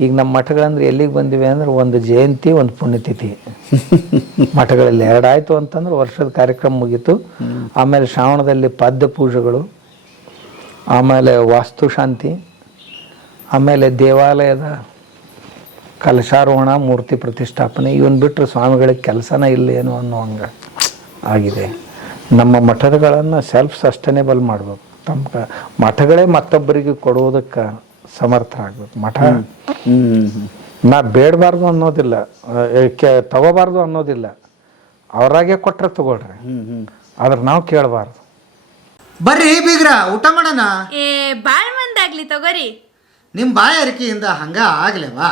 ಈಗ ನಮ್ಮ ಮಠಗಳಂದ್ರೆ ಎಲ್ಲಿಗೆ ಬಂದಿವೆ ಅಂದ್ರೆ ಒಂದು ಜಯಂತಿ ಒಂದು ಪುಣ್ಯತಿಥಿ ಮಠಗಳಲ್ಲಿ ಎರಡಾಯಿತು ಅಂತಂದ್ರೆ ವರ್ಷದ ಕಾರ್ಯಕ್ರಮ ಮುಗೀತು. ಆಮೇಲೆ ಶ್ರಾವಣದಲ್ಲಿ ಪಾದ್ಯ ಪೂಜೆಗಳು, ಆಮೇಲೆ ವಾಸ್ತುಶಾಂತಿ, ಆಮೇಲೆ ದೇವಾಲಯದ ಕಲಶಾರೋಹಣ, ಮೂರ್ತಿ ಪ್ರತಿಷ್ಠಾಪನೆ. ಇವನ್ ಬಿಟ್ಟರೆ ಸ್ವಾಮಿಗಳಿಗೆ ಕೆಲಸನೇ ಇಲ್ಲೇನೋ ಅನ್ನೋ ಹಂಗೆ ಆಗಿದೆ. ನಮ್ಮ ಮಠಗಳನ್ನು ಸೆಲ್ಫ್ ಸಸ್ಟೈನೇಬಲ್ ಮಾಡ್ಬೇಕು. ತಮ್ಮ ಮಠಗಳೇ ಮತ್ತೊಬ್ಬರಿಗೆ ಕೊಡುವುದಕ್ಕೆ ಸಮರ್ಥರಾಗಬೇಕು. ಮಠ ನಾ ಬೇಡಬಾರ್ದು ಅನ್ನೋದಿಲ್ಲ, ತಗೋಬಾರ್ದು ಅನ್ನೋದಿಲ್ಲ. ಅವರಾಗೆ ಕೊಟ್ರೆ ತಗೊಳ್ರಿ, ಆದ್ರೆ ನಾವು ಕೇಳಬಾರ್ದು. ಬರ್ರಿ ಬೀಗ್ರ ಊಟ ಮಾಡೋಣ. ಬಾಳ್ ಮಂದಾಗ್ಲಿ ತಗೋರಿ. ನಿಮ್ಮ ಬಾಯ ಅರಿಕೆಯಿಂದ ಹಂಗ ಆಗ್ಲೇವಾ?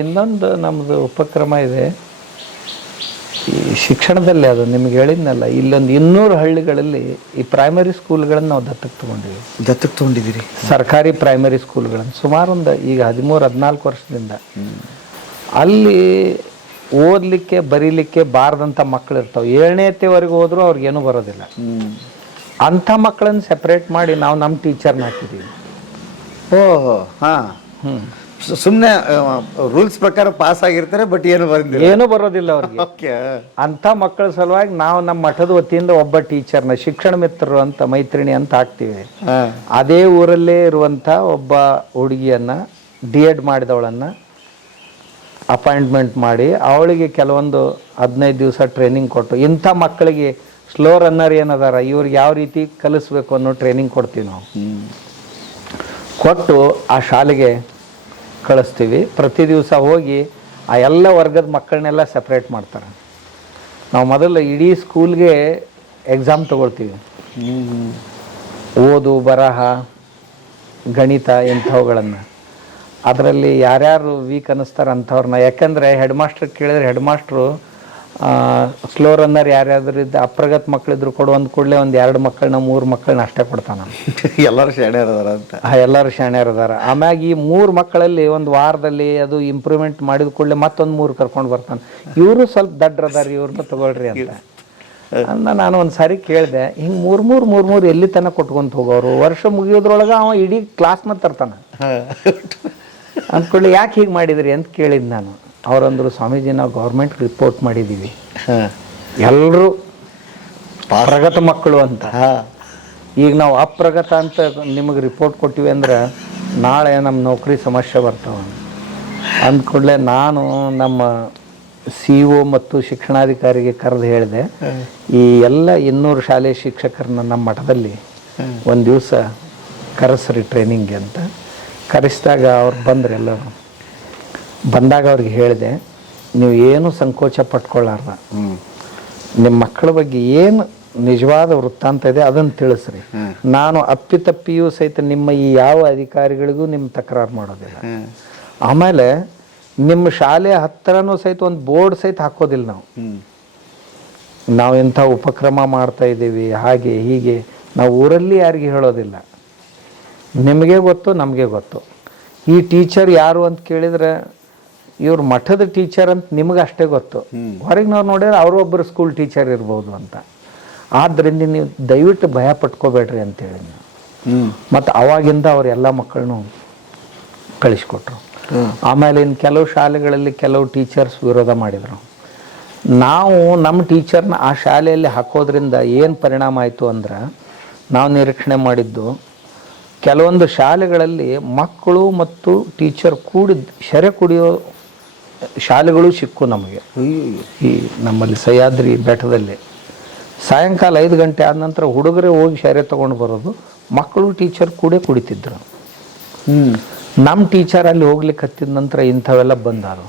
ಇನ್ನೊಂದು ನಮ್ಮದು ಉಪಕ್ರಮ ಇದೆ ಈ ಶಿಕ್ಷಣದಲ್ಲಿ. ಅದು ನಿಮ್ಗೆ ಹೇಳಿದ್ನಲ್ಲ, ಇಲ್ಲೊಂದು 200 ಹಳ್ಳಿಗಳಲ್ಲಿ ಈ ಪ್ರೈಮರಿ ಸ್ಕೂಲ್ಗಳನ್ನು ನಾವು ದತ್ತಕ್ಕೆ ತೊಗೊಂಡಿದ್ದೀರಿ. ಸರ್ಕಾರಿ ಪ್ರೈಮರಿ ಸ್ಕೂಲ್ಗಳನ್ನು ಸುಮಾರು ಒಂದು ಈಗ 13-14 ವರ್ಷದಿಂದ. ಅಲ್ಲಿ ಓದಲಿಕ್ಕೆ ಬರೀಲಿಕ್ಕೆ ಬಾರದಂಥ ಮಕ್ಕಳು ಇರ್ತಾವೆ. 7ನೇವರೆಗೆ ಹೋದರೂ ಅವ್ರಿಗೇನು ಬರೋದಿಲ್ಲ. ಅಂಥ ಮಕ್ಕಳನ್ನು ಸೆಪ್ರೇಟ್ ಮಾಡಿ ನಾವು ನಮ್ಮ ಟೀಚರ್ನ ಹಾಕಿದ್ದೀವಿ. ಓಹೋ, ಹಾಂ. ಸುಮ್ಮನೆ ರೂಲ್ಸ್ ಪ್ರಕಾರ ಪಾಸ್ ಆಗಿರ್ತಾರೆ, ಬಟ್ ಏನು ಬರೋದಿಲ್ಲ ಅವ್ರಿಗೆ. ಅಂಥ ಮಕ್ಕಳ ಸಲುವಾಗಿ ನಾವು ನಮ್ಮ ಮಠದ ವತಿಯಿಂದ ಒಬ್ಬ ಟೀಚರ್ನ ಶಿಕ್ಷಣ ಮಿತ್ರರು ಅಂತ ಮೈತ್ರಿಣಿ ಅಂತ ಹಾಕ್ತೀವಿ. ಅದೇ ಊರಲ್ಲೇ ಇರುವಂಥ ಒಬ್ಬ ಹುಡುಗಿಯನ್ನ D.Ed ಮಾಡಿದವಳನ್ನು ಅಪಾಯಿಂಟ್ಮೆಂಟ್ ಮಾಡಿ ಅವಳಿಗೆ ಕೆಲವೊಂದು 15 ದಿವಸ ಟ್ರೈನಿಂಗ್ ಕೊಟ್ಟು, ಇಂಥ ಮಕ್ಕಳಿಗೆ ಸ್ಲೋ ರನ್ನರ್ ಏನದಾರ ಇವ್ರಿಗೆ ಯಾವ ರೀತಿ ಕಲಿಸ್ಬೇಕು ಅನ್ನೋ ಟ್ರೈನಿಂಗ್ ಕೊಡ್ತೀವಿ ನಾವು. ಕೊಟ್ಟು ಆ ಶಾಲೆಗೆ ಕಳಿಸ್ತೀವಿ. ಪ್ರತಿ ದಿವಸ ಹೋಗಿ ಆ ಎಲ್ಲ ವರ್ಗದ ಮಕ್ಕಳನ್ನೆಲ್ಲ ಸಪ್ರೇಟ್ ಮಾಡ್ತಾರೆ. ನಾವು ಮೊದಲು ಇಡೀ ಸ್ಕೂಲ್ಗೆ ಎಕ್ಸಾಮ್ ತಗೊಳ್ತೀವಿ. ಓದು, ಬರಹ, ಗಣಿತ ಇಂಥವುಗಳನ್ನು. ಅದರಲ್ಲಿ ಯಾರ್ಯಾರು ವೀಕ್ ಅನ್ನಿಸ್ತಾರೆ ಅಂಥವ್ರನ್ನ, ಯಾಕಂದರೆ ಹೆಡ್ ಮಾಸ್ಟ್ರ್ ಕೇಳಿದ್ರೆ ಹೆಡ್ ಮಾಸ್ಟ್ರು ಸ್ಲೋ ರನ್ನರ್ ಯಾರ್ಯಾದ್ರು ಇದ್ದು ಅಪ್ರಗತ ಮಕ್ಕಳಿದ್ರು ಕೊಡು ಕೂಡಲೇ ಒಂದು 2 ಮಕ್ಕಳನ್ನ 3 ಮಕ್ಕಳನ್ನ ಅಷ್ಟೇ ಕೊಡ್ತಾನೆ. ಎಲ್ಲರೂ ಶಾಣ್ಯರದಾರ ಅಂತ. ಎಲ್ಲರೂ ಶಾಣ್ಯರದಾರ. ಆಮ್ಯಾಗ ಈ 3 ಮಕ್ಕಳಲ್ಲಿ ಒಂದು ವಾರದಲ್ಲಿ ಅದು ಇಂಪ್ರೂವ್ಮೆಂಟ್ ಮಾಡಿದ ಕೂಡಲೇ ಮತ್ತೊಂದು 3 ಕರ್ಕೊಂಡು ಬರ್ತಾನೆ. ಇವರು ಸ್ವಲ್ಪ ದಡ್ರದಾರ, ಇವ್ರನ್ನ ತಗೊಳ್ರಿ ಅಂತ ನಾನು ಒಂದು ಸಾರಿ ಕೇಳಿದೆ. ಹಿಂಗೆ 3 ಎಲ್ಲಿ ತನಕ ಕೊಟ್ಕೊಂತ ಹೋಗೋರು, ವರ್ಷ ಮುಗಿಯೋದ್ರೊಳಗೆ ಅವ ಇಡೀ ಕ್ಲಾಸ್ನ ತರ್ತಾನೆ ಅಂದ್ಕೊಳ್ಳಿ. ಯಾಕೆ ಹೀಗೆ ಮಾಡಿದ್ರಿ ಅಂತ ಕೇಳಿದ್ದು ನಾನು. ಅವರಂದ್ರು, ಸ್ವಾಮೀಜಿ ನಾವು ಗೌರ್ಮೆಂಟ್ ರಿಪೋರ್ಟ್ ಮಾಡಿದ್ದೀವಿ, ಎಲ್ಲರೂ ಪ್ರಗತ ಮಕ್ಕಳು ಅಂತ. ಈಗ ನಾವು ಅಪ್ರಗತ ಅಂತ ನಿಮಗೆ ರಿಪೋರ್ಟ್ ಕೊಟ್ಟಿವಿ ಅಂದ್ರೆ ನಾಳೆ ನಮ್ಮ ನೌಕರಿ ಸಮಸ್ಯೆ ಬರ್ತಾವ ಅಂದ್ಕೂಡಲೇ ನಾನು ನಮ್ಮ CO ಮತ್ತು ಶಿಕ್ಷಣಾಧಿಕಾರಿಗೆ ಕರೆದು ಹೇಳಿದೆ, ಈ ಎಲ್ಲ 200 ಶಾಲೆ ಶಿಕ್ಷಕರನ್ನ ನಮ್ಮ ಮಠದಲ್ಲಿ ಒಂದು ದಿವಸ ಕರೆಸ್ರಿ ಟ್ರೈನಿಂಗ್ಗೆ ಅಂತ. ಕರೆಸಿದಾಗ ಅವ್ರು ಬಂದರು. ಎಲ್ಲರೂ ಬಂದಾಗ ಅವ್ರಿಗೆ ಹೇಳಿದೆ, ನೀವು ಏನು ಸಂಕೋಚ ಪಟ್ಕೊಳ್ಳಾರ್ದ, ನಿಮ್ಮ ಮಕ್ಕಳ ಬಗ್ಗೆ ಏನು ನಿಜವಾದ ವೃತ್ತಾಂತ ಇದೆ ಅದನ್ನು ತಿಳಿಸ್ರಿ. ನಾನು ಅಪ್ಪಿತಪ್ಪಿಯೂ ಸಹಿತ ನಿಮ್ಮ ಈ ಯಾವ ಅಧಿಕಾರಿಗಳಿಗೂ ನಿಮ್ಮ ತಕರಾರು ಮಾಡೋದಿಲ್ಲ. ಆಮೇಲೆ ನಿಮ್ಮ ಶಾಲೆ ಹತ್ತಿರನೂ ಸಹಿತ ಒಂದು ಬೋರ್ಡ್ ಸಹಿತ ಹಾಕೋದಿಲ್ಲ. ನಾವು ಇಂಥ ಉಪಕ್ರಮ ಮಾಡ್ತಾ ಇದ್ದೀವಿ, ಹಾಗೆ ಹೀಗೆ ನಾವು ಊರಲ್ಲಿ ಯಾರಿಗೆ ಹೇಳೋದಿಲ್ಲ. ನಿಮಗೆ ಗೊತ್ತು, ನಮಗೆ ಗೊತ್ತು. ಈ ಟೀಚರ್ ಯಾರು ಅಂತ ಕೇಳಿದ್ರೆ ಇವ್ರು ಮಠದ ಟೀಚರ್ ಅಂತ ನಿಮ್ಗೆ ಅಷ್ಟೇ ಗೊತ್ತು. ಹೊರಗೆ ನಾವು ನೋಡಿದ್ರೆ ಅವರೊಬ್ಬರು ಸ್ಕೂಲ್ ಟೀಚರ್ ಇರ್ಬೋದು ಅಂತ. ಆದ್ದರಿಂದ ನೀವು ದಯವಿಟ್ಟು ಭಯ ಪಟ್ಕೋಬೇಡ್ರಿ ಅಂತೇಳಿ ಮತ್ತು ಅವಾಗಿಂದ ಅವ್ರ ಎಲ್ಲ ಮಕ್ಕಳನ್ನು ಕಳಿಸ್ಕೊಟ್ರು. ಆಮೇಲೆ ಇನ್ನು ಕೆಲವು ಶಾಲೆಗಳಲ್ಲಿ ಕೆಲವು ಟೀಚರ್ಸ್ ವಿರೋಧ ಮಾಡಿದರು. ನಾವು ನಮ್ಮ ಟೀಚರ್ನ ಆ ಶಾಲೆಯಲ್ಲಿ ಹಾಕೋದ್ರಿಂದ ಏನು ಪರಿಣಾಮ ಆಯಿತು ಅಂದ್ರೆ, ನಾವು ನಿರೀಕ್ಷಣೆ ಮಾಡಿದ್ದು ಕೆಲವೊಂದು ಶಾಲೆಗಳಲ್ಲಿ ಮಕ್ಕಳು ಮತ್ತು ಟೀಚರ್ ಕೂಡಿ ಶೆರೆ ಕುಡಿಯೋ ಶಾಲೆಗಳು ಸಿಕ್ಕು ನಮಗೆ. ಈ ನಮ್ಮಲ್ಲಿ ಸಹ್ಯಾದ್ರಿ ಬೆಟ್ಟದಲ್ಲಿ ಸಾಯಂಕಾಲ 5 ಗಂಟೆ ಆದ ನಂತರ ಹುಡುಗರೇ ಹೋಗಿ ಶೆರೆ ತೊಗೊಂಡು ಬರೋದು, ಮಕ್ಕಳು ಟೀಚರ್ ಕೂಡೇ ಕುಡಿತಿದ್ರು. ನಮ್ಮ ಟೀಚರ್ ಅಲ್ಲಿ ಹೋಗ್ಲಿಕ್ಕೆ ಹತ್ತಿದ ನಂತರ ಇಂಥವೆಲ್ಲ ಬಂದಾರು.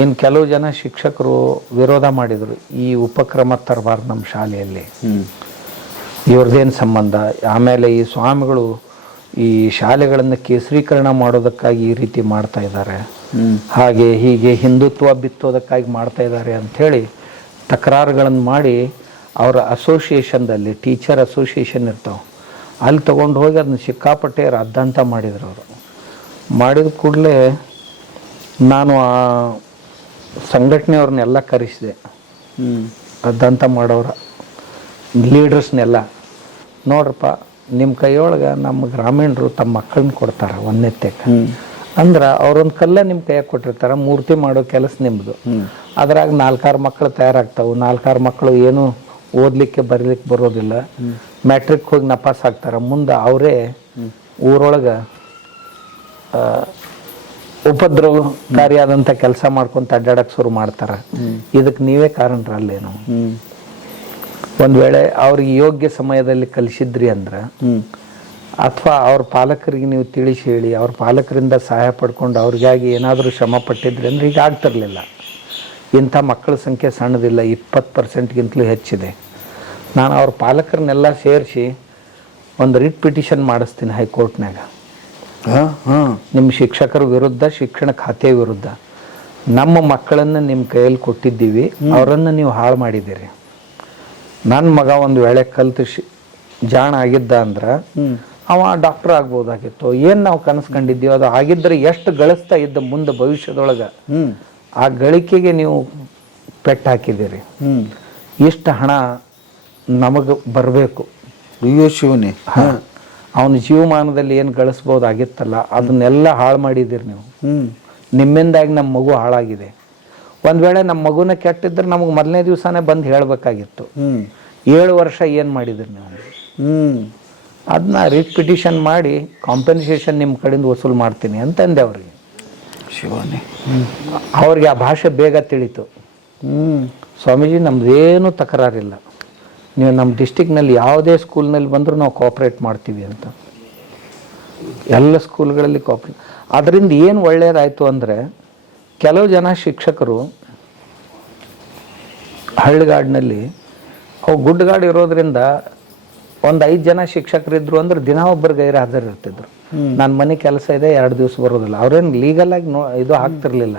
ಇನ್ನು ಕೆಲವು ಜನ ಶಿಕ್ಷಕರು ವಿರೋಧ ಮಾಡಿದರು, ಈ ಉಪಕ್ರಮ ತರಬಾರ್ದು ನಮ್ಮ ಶಾಲೆಯಲ್ಲಿ, ಇವ್ರದ್ದೇನು ಸಂಬಂಧ. ಆಮೇಲೆ ಈ ಸ್ವಾಮಿಗಳು ಈ ಶಾಲೆಗಳನ್ನು ಕೇಸರೀಕರಣ ಮಾಡೋದಕ್ಕಾಗಿ ಈ ರೀತಿ ಮಾಡ್ತಾ ಇದ್ದಾರೆ, ಹಾಗೆ ಹೀಗೆ ಹಿಂದುತ್ವ ಬಿತ್ತೋದಕ್ಕಾಗಿ ಮಾಡ್ತಾ ಇದ್ದಾರೆ ಅಂಥೇಳಿ ತಕರಾರುಗಳನ್ನು ಮಾಡಿ ಅವರ ಅಸೋಸಿಯೇಷನ್ದಲ್ಲಿ, ಟೀಚರ್ ಅಸೋಸಿಯೇಷನ್ ಇರ್ತಾವೆ, ಅಲ್ಲಿ ತೊಗೊಂಡು ಹೋಗಿ ಅದನ್ನ ಸಿಕ್ಕಾಪಟ್ಟೆ ರದ್ದಂತ ಮಾಡಿದರು. ಅವರು ಮಾಡಿದ ಕೂಡಲೇ ನಾನು ಆ ಸಂಘಟನೆಯವ್ರನ್ನೆಲ್ಲ ಕರೆಸಿದೆ, ರದ್ದಂತ ಮಾಡೋರ ಲೀಡರ್ಸ್ನೆಲ್ಲ. ನೋಡ್ರಪ್ಪ, ನಿಮ್ಮ ಕೈಯೊಳಗೆ ನಮ್ಮ ಗ್ರಾಮೀಣರು ತಮ್ಮ ಮಕ್ಕಳನ್ನ ಕೊಡ್ತಾರೆ ಒಂದೆತ್ತಕ್ಕೆ, ಅಂದ್ರೆ ಅವ್ರೊಂದು ಕಲ್ಲ ನಿಮ್ಮ ಕೈಯಾಗ ಕೊಟ್ಟಿರ್ತಾರೆ, ಮೂರ್ತಿ ಮಾಡೋ ಕೆಲಸ ನಿಮ್ಮದು. ಅದ್ರಾಗ 4-6 ಮಕ್ಕಳು ತಯಾರಾಗ್ತಾವೆ. 4-6 ಮಕ್ಕಳು ಏನು ಓದಲಿಕ್ಕೆ ಬರೀಲಿಕ್ಕೆ ಬರೋದಿಲ್ಲ, ಮ್ಯಾಟ್ರಿಕ್ ಹೋಗಿ ನಪಾಸ್ ಆಗ್ತಾರೆ. ಮುಂದೆ ಅವರೇ ಊರೊಳಗೆ ಉಪದ್ರವಕಾರಿಯಾದಂಥ ಕೆಲಸ ಮಾಡ್ಕೊಂತ ಅಡ್ಡಾಡಕ್ಕೆ ಶುರು ಮಾಡ್ತಾರೆ. ಇದಕ್ಕೆ ನೀವೇ ಕಾರಣರಲ್ಲೇನು? ಒಂದು ವೇಳೆ ಅವ್ರಿಗೆ ಯೋಗ್ಯ ಸಮಯದಲ್ಲಿ ಕಲಿಸಿದ್ರಿ ಅಂದ್ರೆ, ಅಥವಾ ಅವ್ರ ಪಾಲಕರಿಗೆ ನೀವು ತಿಳಿಸಿ ಹೇಳಿ ಅವ್ರ ಪಾಲಕರಿಂದ ಸಹಾಯ ಪಡ್ಕೊಂಡು ಅವ್ರಿಗಾಗಿ ಏನಾದರೂ ಶ್ರಮ ಪಟ್ಟಿದ್ರಿ ಅಂದ್ರೆ ಈಗ ಆಗ್ತಿರ್ಲಿಲ್ಲ. ಇಂಥ ಮಕ್ಕಳ ಸಂಖ್ಯೆ ಸಣ್ಣದಿಲ್ಲ, 20%ಗಿಂತಲೂ ಹೆಚ್ಚಿದೆ. ನಾನು ಅವ್ರ ಪಾಲಕರನ್ನೆಲ್ಲ ಸೇರಿಸಿ ಒಂದು ರಿಟ್ ಪಿಟಿಷನ್ ಮಾಡಿಸ್ತೀನಿ ಹೈಕೋರ್ಟ್ನಾಗ. ನಿಮ್ಮ ಶಿಕ್ಷಕರ ವಿರುದ್ಧ, ಶಿಕ್ಷಣ ಖಾತೆ ವಿರುದ್ಧ. ನಮ್ಮ ಮಕ್ಕಳನ್ನು ನಿಮ್ಮ ಕೈಯಲ್ಲಿ ಕೊಟ್ಟಿದ್ದೀವಿ, ಅವರನ್ನು ನೀವು ಹಾಳು ಮಾಡಿದ್ದೀರಿ. ನನ್ನ ಮಗ ಒಂದು ವೇಳೆ ಕಲ್ತು ಜಾಣ ಆಗಿದ್ದ ಅಂದ್ರೆ ಅವ ಡಾಕ್ಟರ್ ಆಗ್ಬೋದಾಗಿತ್ತು. ಏನು ನಾವು ಕನಸ್ಕೊಂಡಿದ್ದೀವಿ ಅದು ಆಗಿದ್ರೆ ಎಷ್ಟು ಗಳಿಸ್ತಾ ಇದ್ದ ಮುಂದೆ ಭವಿಷ್ಯದೊಳಗೆ. ಆ ಗಳಿಕೆಗೆ ನೀವು ಪೆಟ್ಟು ಹಾಕಿದ್ದೀರಿ. ಇಷ್ಟು ಹಣ ನಮಗೆ ಬರಬೇಕು. ಅಯ್ಯೋ ಶಿವನೇ, ಅವನ ಜೀವಮಾನದಲ್ಲಿ ಏನು ಗಳಿಸ್ಬೋದಾಗಿತ್ತಲ್ಲ ಅದನ್ನೆಲ್ಲ ಹಾಳು ಮಾಡಿದ್ದೀರಿ ನೀವು. ನಿಮ್ಮಿಂದಾಗಿ ನಮ್ಮ ಮಗು ಹಾಳಾಗಿದೆ. ಒಂದು ವೇಳೆ ನಮ್ಮ ಮಗುನ ಕೆಟ್ಟಿದ್ರೆ ನಮಗೆ ಮೊದಲನೇ ದಿವಸನೇ ಬಂದು ಹೇಳಬೇಕಾಗಿತ್ತು. 7 ವರ್ಷ ಏನು ಮಾಡಿದ್ರಿ ನೀವು? ಅದನ್ನ ರಿಟ್ ಪಿಟಿಷನ್ ಮಾಡಿ ಕಾಂಪೆನ್ಸೇಷನ್ ನಿಮ್ಮ ಕಡೆಯಿಂದ ವಸೂಲು ಮಾಡ್ತೀನಿ ಅಂತಂದೆ ಅವ್ರಿಗೆ. ಶಿವನೇ, ಅವ್ರಿಗೆ ಆ ಭಾಷೆ ಬೇಗ ತಿಳಿತು. ಸ್ವಾಮೀಜಿ ನಮ್ದೇನು ತಕರಾರಿಲ್ಲ, ನೀವು ನಮ್ಮ ಡಿಸ್ಟಿಕ್ನಲ್ಲಿ ಯಾವುದೇ ಸ್ಕೂಲ್ನಲ್ಲಿ ಬಂದರೂ ನಾವು ಕೋಆಪ್ರೇಟ್ ಮಾಡ್ತೀವಿ ಅಂತ. ಎಲ್ಲ ಸ್ಕೂಲ್ಗಳಲ್ಲಿ ಕೋಆಪ್ರೇಟ್. ಅದರಿಂದ ಏನು ಒಳ್ಳೆಯದಾಯಿತು ಅಂದರೆ, ಕೆಲವು ಜನ ಶಿಕ್ಷಕರು ಹಳ್ಳಿಗಾಡಿನಲ್ಲಿ ಅವು ಗುಡ್ಡಗಾಡು ಇರೋದ್ರಿಂದ ಒಂದು 5 ಜನ ಶಿಕ್ಷಕರಿದ್ರು ಅಂದ್ರೆ ದಿನ ಒಬ್ಬರು ಗೈರು ಹಾಜರಿರ್ತಿದ್ರು. ನನ್ನ ಮನೆ ಕೆಲಸ ಇದೆ 2 ದಿವಸ ಬರೋದಿಲ್ಲ. ಅವ್ರೇನು ಲೀಗಲ್ ಆಗಿ ಇದು ಆಗ್ತಿರ್ಲಿಲ್ಲ.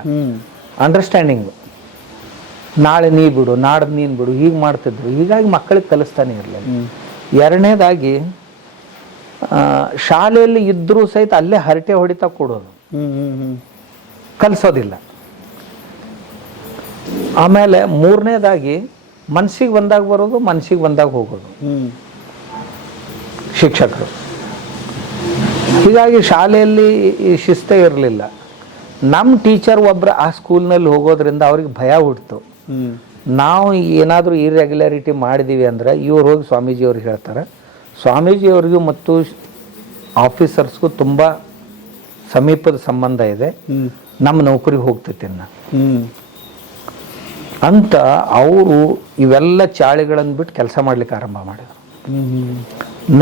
ಅಂಡರ್ಸ್ಟ್ಯಾಂಡಿಂಗು, ನಾಳೆ ನೀ ಬಿಡು, ನಾಡ್ದು ನೀನು ಬಿಡು, ಹೀಗೆ ಮಾಡ್ತಿದ್ರು. ಹೀಗಾಗಿ ಮಕ್ಕಳಿಗೆ ಕಲಿಸ್ತಾನೆ ಇರಲಿಲ್ಲ. ಎರಡನೇದಾಗಿ ಶಾಲೆಯಲ್ಲಿ ಇದ್ರೂ ಸಹಿತ ಅಲ್ಲೇ ಹರಟೆ ಹೊಡಿತಾ ಕೊಡೋದು, ಕಲಿಸೋದಿಲ್ಲ. ಆಮೇಲೆ ಮೂರನೇದಾಗಿ ಮನ್ಸಿಗೆ ಬಂದಾಗ ಬರೋದು, ಮನ್ಸಿಗೆ ಬಂದಾಗ ಹೋಗೋದು ಶಿಕ್ಷಕರು. ಹೀಗಾಗಿ ಶಾಲೆಯಲ್ಲಿ ಈ ಶಿಸ್ತೇ ಇರಲಿಲ್ಲ. ನಮ್ಮ ಟೀಚರ್ ಒಬ್ಬರು ಆ ಸ್ಕೂಲ್ನಲ್ಲಿ ಹೋಗೋದ್ರಿಂದ ಅವ್ರಿಗೆ ಭಯ ಹುಡ್ತು. ನಾವು ಏನಾದರೂ ಇರ್ರೆಗ್ಯುಲಾರಿಟಿ ಮಾಡಿದ್ದೀವಿ ಅಂದರೆ ಇವ್ರು ಹೋಗಿ ಸ್ವಾಮೀಜಿಯವ್ರಿಗೆ ಹೇಳ್ತಾರೆ. ಸ್ವಾಮೀಜಿಯವ್ರಿಗೂ ಮತ್ತು ಆಫೀಸರ್ಸ್ಗೂ ತುಂಬ ಸಮೀಪದ ಸಂಬಂಧ ಇದೆ, ನಮ್ಮ ನೌಕರಿಗೆ ಹೋಗ್ತೈತಿ ಅಂತ ಅವರು ಇವೆಲ್ಲ ಚಾಳಿಗಳನ್ನು ಬಿಟ್ಟು ಕೆಲಸ ಮಾಡ್ಲಿಕ್ಕೆ ಆರಂಭ ಮಾಡಿದ್ರು.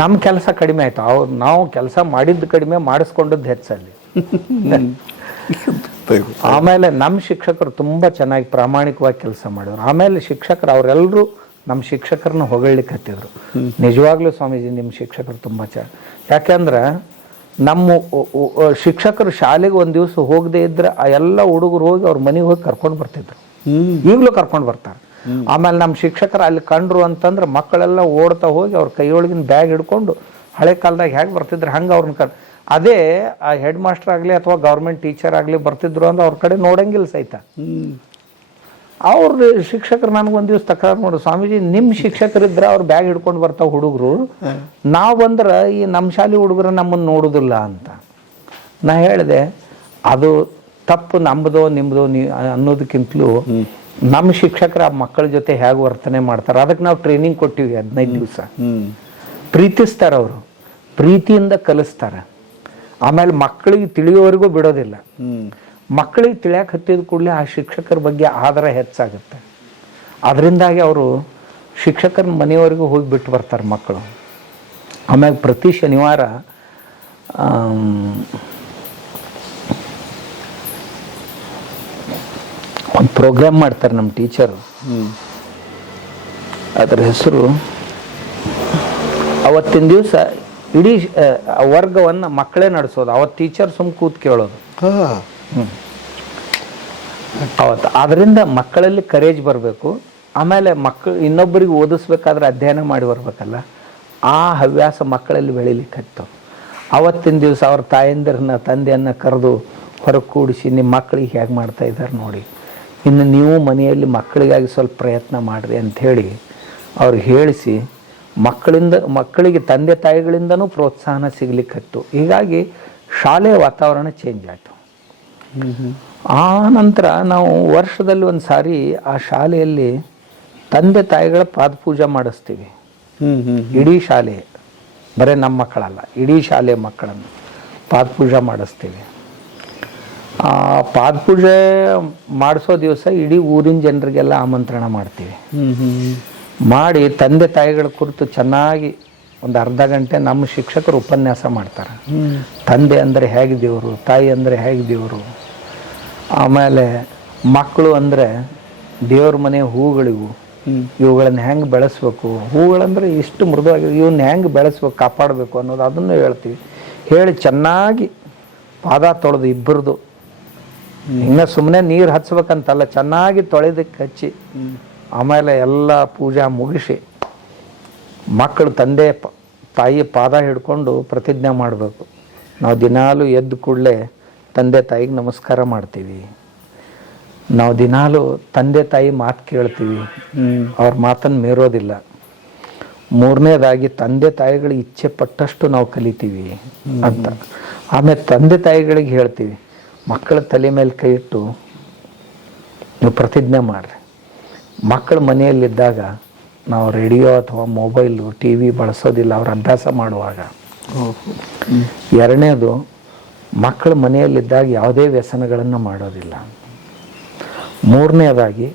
ನಮ್ಮ ಕೆಲಸ ಕಡಿಮೆ ಆಯಿತು. ನಾವು ಕೆಲಸ ಮಾಡಿದ್ದು ಕಡಿಮೆ, ಮಾಡಿಸ್ಕೊಂಡದ್ದು ಹೆಚ್ಚಲ್ಲಿ. ಆಮೇಲೆ ನಮ್ಮ ಶಿಕ್ಷಕರು ತುಂಬ ಚೆನ್ನಾಗಿ ಪ್ರಾಮಾಣಿಕವಾಗಿ ಕೆಲಸ ಮಾಡಿದ್ರು. ಆಮೇಲೆ ಶಿಕ್ಷಕರು ಅವರೆಲ್ಲರೂ ನಮ್ಮ ಶಿಕ್ಷಕರನ್ನ ಹೊಗಳಲಿಕ್ಕೆ ಹತ್ತಿದ್ರು. ನಿಜವಾಗ್ಲೂ ಸ್ವಾಮೀಜಿ ನಿಮ್ಮ ಶಿಕ್ಷಕರು ತುಂಬ ಯಾಕೆಂದ್ರೆ ನಮ್ಮ ಶಿಕ್ಷಕರು ಶಾಲೆಗೆ ಒಂದು ದಿವಸ ಹೋಗದೆ ಇದ್ರೆ ಆ ಎಲ್ಲ ಹುಡುಗರು ಹೋಗಿ ಅವ್ರ ಮನೆಗೆ ಹೋಗಿ ಕರ್ಕೊಂಡು ಬರ್ತಿದ್ರು. ಈಗಲೂ ಕರ್ಕೊಂಡು ಬರ್ತಾರೆ. ಆಮೇಲೆ ನಮ್ಮ ಶಿಕ್ಷಕರು ಅಲ್ಲಿ ಕಂಡ್ರು ಅಂತಂದ್ರೆ ಮಕ್ಕಳೆಲ್ಲ ಓಡ್ತಾ ಹೋಗಿ ಅವ್ರ ಕೈಯೊಳಗಿನ ಬ್ಯಾಗ್ ಹಿಡ್ಕೊಂಡು ಹಳೆ ಕಾಲದಾಗ ಹೇಗೆ ಬರ್ತಿದ್ರು ಹಂಗೆ ಅವ್ರನ್ನ ಅದೇ ಆ ಹೆಡ್ ಮಾಸ್ಟರ್ ಆಗಲಿ ಅಥವಾ ಗೌರ್ಮೆಂಟ್ ಟೀಚರ್ ಆಗಲಿ ಬರ್ತಿದ್ರು ಅಂದ್ರೆ ಅವ್ರ ಕಡೆ ನೋಡಂಗಿಲ್ಲ ಸಹಿತ. ಅವ್ರ ಶಿಕ್ಷಕರು ನನಗೊಂದು ದಿವಸ ತಕರಾರು ಮಾಡು, ಸ್ವಾಮೀಜಿ ನಿಮ್ಮ ಶಿಕ್ಷಕರಿದ್ರೆ ಅವ್ರು ಬ್ಯಾಗ್ ಹಿಡ್ಕೊಂಡು ಬರ್ತಾವ ಹುಡುಗರು, ನಾವು ಬಂದ್ರೆ ಈ ನಮ್ಮ ಶಾಲೆ ಹುಡುಗರು ನಮ್ಮನ್ನು ನೋಡೋದಿಲ್ಲ ಅಂತ. ನಾ ಹೇಳಿದೆ ಅದು ತಪ್ಪು ನಮ್ಮದೋ ನಿಮ್ಮದೋ ಅನ್ನೋದಕ್ಕಿಂತಲೂ ನಮ್ಮ ಶಿಕ್ಷಕರು ಆ ಮಕ್ಕಳ ಜೊತೆ ಹೇಗೆ ವರ್ತನೆ ಮಾಡ್ತಾರೆ ಅದಕ್ಕೆ ನಾವು ಟ್ರೈನಿಂಗ್ ಕೊಟ್ಟಿವಿ. 15 ದಿವಸ ಪ್ರೀತಿಸ್ತಾರೆ, ಅವರು ಪ್ರೀತಿಯಿಂದ ಕಲಿಸ್ತಾರೆ. ಆಮೇಲೆ ಮಕ್ಕಳಿಗೆ ತಿಳಿಯೋವರೆಗೂ ಬಿಡೋದಿಲ್ಲ. ಮಕ್ಕಳಿಗೆ ತಿಳಿಯಕ್ಕೆ ಹತ್ತಿದ ಕೂಡಲೇ ಆ ಶಿಕ್ಷಕರ ಬಗ್ಗೆ ಆದರ ಹೆಚ್ಚಾಗುತ್ತೆ. ಅದರಿಂದಾಗಿ ಅವರು ಶಿಕ್ಷಕರ ಮನೆಯವರೆಗೂ ಹೋಗಿ ಬಿಟ್ಟು ಬರ್ತಾರೆ ಮಕ್ಕಳು. ಆಮೇಲೆ ಪ್ರತಿ ಶನಿವಾರ ಒಂದು ಪ್ರೋಗ್ರಾಮ್ ಮಾಡ್ತಾರೆ ನಮ್ಮ ಟೀಚರು. ಅದರ ಹೆಸರು ಅವತ್ತಿನ ದಿವಸ ಇಡೀ ವರ್ಗವನ್ನು ಮಕ್ಕಳೇ ನಡೆಸೋದು. ಅವತ್ತು ಟೀಚರ್ ಕೂತ್ ಕೇಳೋದು ಅವತ್ತು. ಅದರಿಂದ ಮಕ್ಕಳಲ್ಲಿ ಕರೇಜ್ ಬರಬೇಕು. ಆಮೇಲೆ ಮಕ್ಕಳು ಇನ್ನೊಬ್ಬರಿಗೆ ಓದಿಸ್ಬೇಕಾದ್ರೆ ಅಧ್ಯಯನ ಮಾಡಿ ಬರ್ಬೇಕಲ್ಲ, ಆ ಹವ್ಯಾಸ ಮಕ್ಕಳಲ್ಲಿ ಬೆಳಿಲಿಕ್ಕೆ ಹತ್ತು. ಅವತ್ತಿನ ದಿವಸ ಅವ್ರ ತಾಯಂದಿರನ್ನ ತಂದೆಯನ್ನು ಕರೆದು ಹೊರಗೆ ಕೂಡಿಸಿ ನಿಮ್ಮ ಮಕ್ಕಳಿಗೆ ಹೇಗೆ ಮಾಡ್ತಾ ಇದ್ದಾರೆ ನೋಡಿ, ಇನ್ನು ನೀವು ಮನೆಯಲ್ಲಿ ಮಕ್ಕಳಿಗಾಗಿ ಸ್ವಲ್ಪ ಪ್ರಯತ್ನ ಮಾಡಿರಿ ಅಂಥೇಳಿ ಅವ್ರಿಗೆ ಹೇಳಿಸಿ ಮಕ್ಕಳಿಗೆ ತಂದೆ ತಾಯಿಗಳಿಂದನೂ ಪ್ರೋತ್ಸಾಹನ ಸಿಗ್ಲಿಕ್ಕೆ ಹತ್ತು. ಹೀಗಾಗಿ ಶಾಲೆಯ ವಾತಾವರಣ ಚೇಂಜ್ ಆಯಿತು. ಆ ನಂತರ ನಾವು ವರ್ಷದಲ್ಲಿ ಒಂದು ಸಾರಿ ಆ ಶಾಲೆಯಲ್ಲಿ ತಂದೆ ತಾಯಿಗಳ ಪಾದಪೂಜೆ ಮಾಡಿಸ್ತೀವಿ. ಇಡೀ ಶಾಲೆ, ಬರೀ ನಮ್ಮ ಮಕ್ಕಳಲ್ಲ, ಇಡೀ ಶಾಲೆ ಮಕ್ಕಳನ್ನು ಪಾದಪೂಜೆ ಮಾಡಿಸ್ತೀವಿ. ಆ ಪಾದಪೂಜೆ ಮಾಡಿಸೋ ದಿವಸ ಇಡೀ ಊರಿನ ಜನರಿಗೆಲ್ಲ ಆಮಂತ್ರಣ ಮಾಡ್ತೀವಿ. ಮಾಡಿ ತಂದೆ ತಾಯಿಗಳ ಕುರಿತು ಚೆನ್ನಾಗಿ ಒಂದು ಅರ್ಧ ಗಂಟೆ ನಮ್ಮ ಶಿಕ್ಷಕರು ಉಪನ್ಯಾಸ ಮಾಡ್ತಾರೆ. ತಂದೆ ಅಂದರೆ ಹೇಗೆ ದೇವರು, ತಾಯಿ ಅಂದರೆ ಹೇಗೆ ದೇವರು, ಆಮೇಲೆ ಮಕ್ಕಳು ಅಂದರೆ ದೇವ್ರ ಮನೆ ಹೂಗಳಿವು, ಇವುಗಳನ್ನು ಹೆಂಗೆ ಬೆಳೆಸ್ಬೇಕು, ಹೂಗಳಂದರೆ ಇಷ್ಟು ಮೃದುವಾಗಿ ಇವನ್ನ ಹೆಂಗೆ ಬೆಳೆಸ್ಬೇಕು, ಕಾಪಾಡಬೇಕು ಅನ್ನೋದು ಅದನ್ನು ಹೇಳ್ತೀವಿ. ಹೇಳಿ ಚೆನ್ನಾಗಿ ಪಾದ ತೊಳೆದು ಇಬ್ಬರದು, ಇನ್ನು ಸುಮ್ಮನೆ ನೀರು ಹಚ್ಬೇಕಂತಲ್ಲ, ಚೆನ್ನಾಗಿ ತೊಳೆದಕ್ಕೆ ಹಚ್ಚಿ ಆಮೇಲೆ ಎಲ್ಲ ಪೂಜಾ ಮುಗಿಸಿ ಮಕ್ಕಳು ತಂದೆ ತಾಯಿ ಪಾದ ಹಿಡ್ಕೊಂಡು ಪ್ರತಿಜ್ಞೆ ಮಾಡಬೇಕು. ನಾವು ದಿನಾಲು ಎದ್ದು ಕೂಡಲೇ ತಂದೆ ತಾಯಿಗೆ ನಮಸ್ಕಾರ ಮಾಡ್ತೀವಿ. ನಾವು ದಿನಾಲು ತಂದೆ ತಾಯಿ ಮಾತು ಕೇಳ್ತೀವಿ, ಅವ್ರ ಮಾತನ್ನು ಮೀರೋದಿಲ್ಲ. ಮೂರನೇದಾಗಿ ತಂದೆ ತಾಯಿಗಳ ಇಚ್ಛೆ ಪಟ್ಟಷ್ಟು ನಾವು ಕಲಿತೀವಿ ಅಂತ. ಆಮೇಲೆ ತಂದೆ ತಾಯಿಗಳಿಗೆ ಹೇಳ್ತೀವಿ, ಮಕ್ಕಳ ತಲೆ ಮೇಲೆ ಕೈ ಇಟ್ಟು ನೀವು ಪ್ರತಿಜ್ಞೆ ಮಾಡ್ರಿ. ಮಕ್ಕಳು ಮನೆಯಲ್ಲಿದ್ದಾಗ ನಾವು ರೇಡಿಯೋ ಅಥವಾ ಮೊಬೈಲು ಟಿ ವಿ ಬಳಸೋದಿಲ್ಲ ಅವ್ರ ಅಭ್ಯಾಸ ಮಾಡುವಾಗ. ಎರಡನೇದು, ಮಕ್ಕಳ ಮನೆಯಲ್ಲಿದ್ದಾಗ ಯಾವುದೇ ವ್ಯಸನಗಳನ್ನು ಮಾಡೋದಿಲ್ಲ. ಮೂರನೇದಾಗಿ,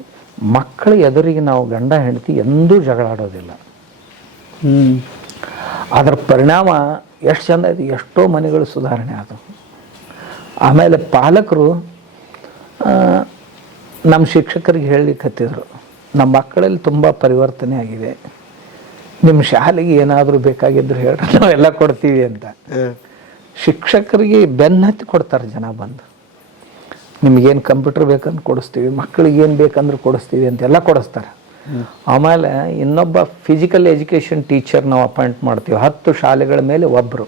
ಮಕ್ಕಳ ಎದುರಿಗೆ ನಾವು ಗಂಡ ಹೆಂಡತಿ ಎಂದೂ ಜಗಳಾಡೋದಿಲ್ಲ. ಅದರ ಪರಿಣಾಮ ಎಷ್ಟು ಚಂದ ಇದೆ, ಎಷ್ಟೋ ಮನೆಗಳು ಸುಧಾರಣೆ ಆದವು. ಆಮೇಲೆ ಪಾಲಕರು ನಮ್ಮ ಶಿಕ್ಷಕರಿಗೆ ಹೇಳಲಿಕ್ಕತ್ತಿದ್ರು, ನಮ್ಮ ಮಕ್ಕಳಲ್ಲಿ ತುಂಬ ಪರಿವರ್ತನೆ ಆಗಿದೆ, ನಿಮ್ಮ ಶಾಲೆಗೆ ಏನಾದರೂ ಬೇಕಾಗಿದ್ರು ಹೇಳ್ರಿ, ನಾವೆಲ್ಲ ಕೊಡ್ತೀವಿ ಅಂತ. ಶಿಕ್ಷಕರಿಗೆ ಬೆನ್ನು ಹತ್ತಿ ಕೊಡ್ತಾರೆ ಜನ ಬಂದು, ನಿಮಗೇನು ಕಂಪ್ಯೂಟರ್ ಬೇಕಂದ್ರೆ ಕೊಡಿಸ್ತೀವಿ, ಮಕ್ಕಳಿಗೆ ಏನು ಬೇಕಂದ್ರೆ ಕೊಡಿಸ್ತೀವಿ ಅಂತೆಲ್ಲ ಕೊಡಿಸ್ತಾರೆ. ಆಮೇಲೆ ಇನ್ನೊಬ್ಬ ಫಿಸಿಕಲ್ ಎಜುಕೇಷನ್ ಟೀಚರ್ ನಾವು ಅಪಾಯಿಂಟ್ ಮಾಡ್ತೀವಿ. 10 ಶಾಲೆಗಳ ಮೇಲೆ ಒಬ್ಬರು,